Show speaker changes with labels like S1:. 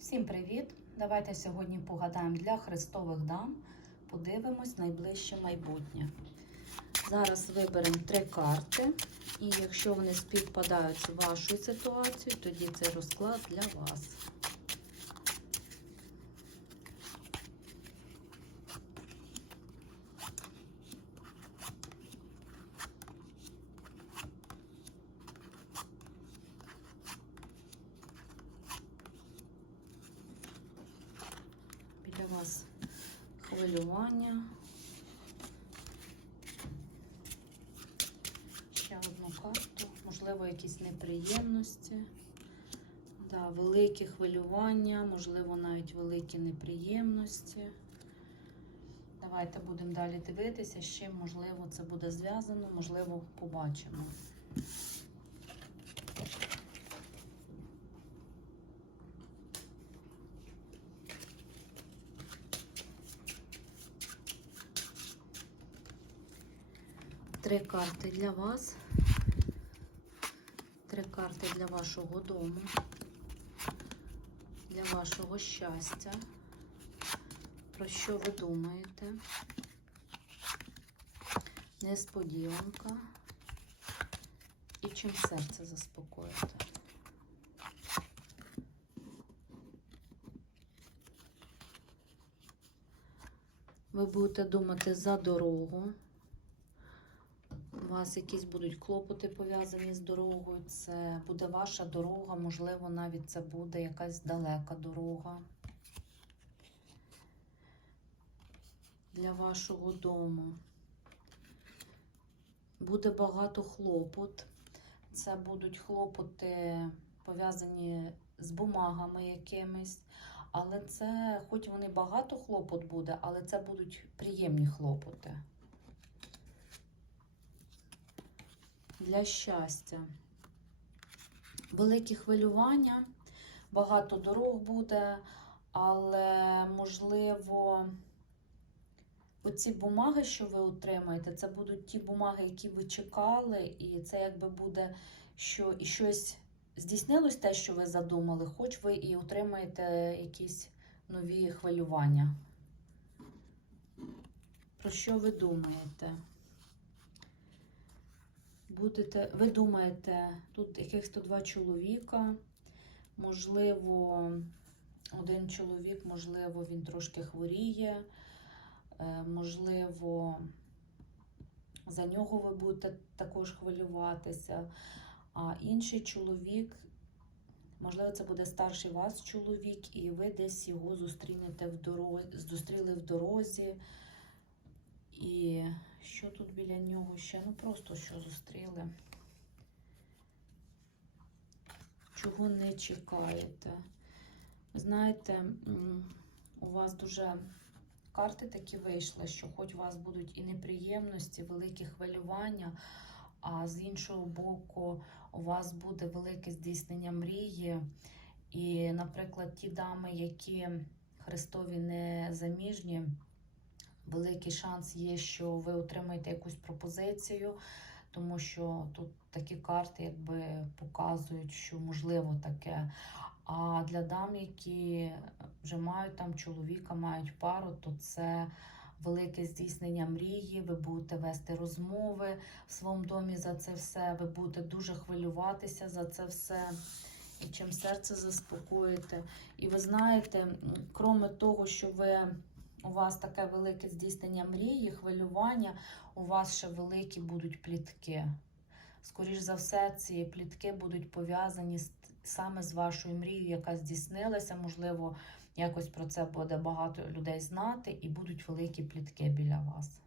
S1: Всім привіт! Давайте сьогодні погадаємо для хрестових дам. Подивимось найближче майбутнє. Зараз виберемо три карти, і якщо вони співпадають з вашою ситуацією, тоді це розклад для вас. Біля вас хвилювання. Ще одну карту, можливо, якісь неприємності. Да, великі хвилювання, можливо, навіть великі неприємності. Давайте будемо далі дивитися, з чим, можливо, це буде зв'язано, можливо, побачимо. Три карти для вас. Три карти для вашого дому, для вашого щастя. Про що ви думаєте? Несподіванка. І чим серце заспокоїте? Ви будете думати за дорогу. У вас якісь будуть клопоти пов'язані з дорогою. Це буде ваша дорога, можливо, навіть це буде якась далека дорога для вашого дому. Буде багато хлопот. Це будуть хлопоти пов'язані з бумагами якимись. Але це, хоч вони багато хлопот буде, але це будуть приємні хлопоти. Для щастя. Великі хвилювання, багато дорог буде, але, можливо, оці бумаги, що ви отримаєте, це будуть ті бумаги, які ви чекали, і це якби буде, що і щось здійснилось те, що ви задумали, хоч ви і отримаєте якісь нові хвилювання. Про що ви думаєте? Будете, ви думаєте, тут якихось два чоловіка, можливо, один чоловік, можливо, він трошки хворіє, е, можливо, за нього ви будете також хвилюватися. А інший чоловік, можливо, це буде старший вас чоловік, і ви десь його зустрінете в дорозі, зустріли в дорозі. І що тут біля нього ще? Ну просто що зустріли. Чого не чекаєте? Знаєте, у вас дуже карти такі вийшли, що хоч у вас будуть і неприємності, великі хвилювання, а з іншого боку, у вас буде велике здійснення мрії. І, наприклад, ті дами, які Христові не заміжні, великий шанс є, що ви отримаєте якусь пропозицію, тому що тут такі карти якби показують, що можливо таке. А для дам, які вже мають там чоловіка, мають пару, то це велике здійснення мрії. Ви будете вести розмови в своєму домі за це все. Ви будете дуже хвилюватися за це все. І чим серце заспокоїте. І ви знаєте, кроме того, що ви у вас таке велике здійснення мрії, хвилювання, у вас ще великі будуть плітки. Скоріш за все, ці плітки будуть пов'язані саме з вашою мрією, яка здійснилася. Можливо, якось про це буде багато людей знати, і будуть великі плітки біля вас.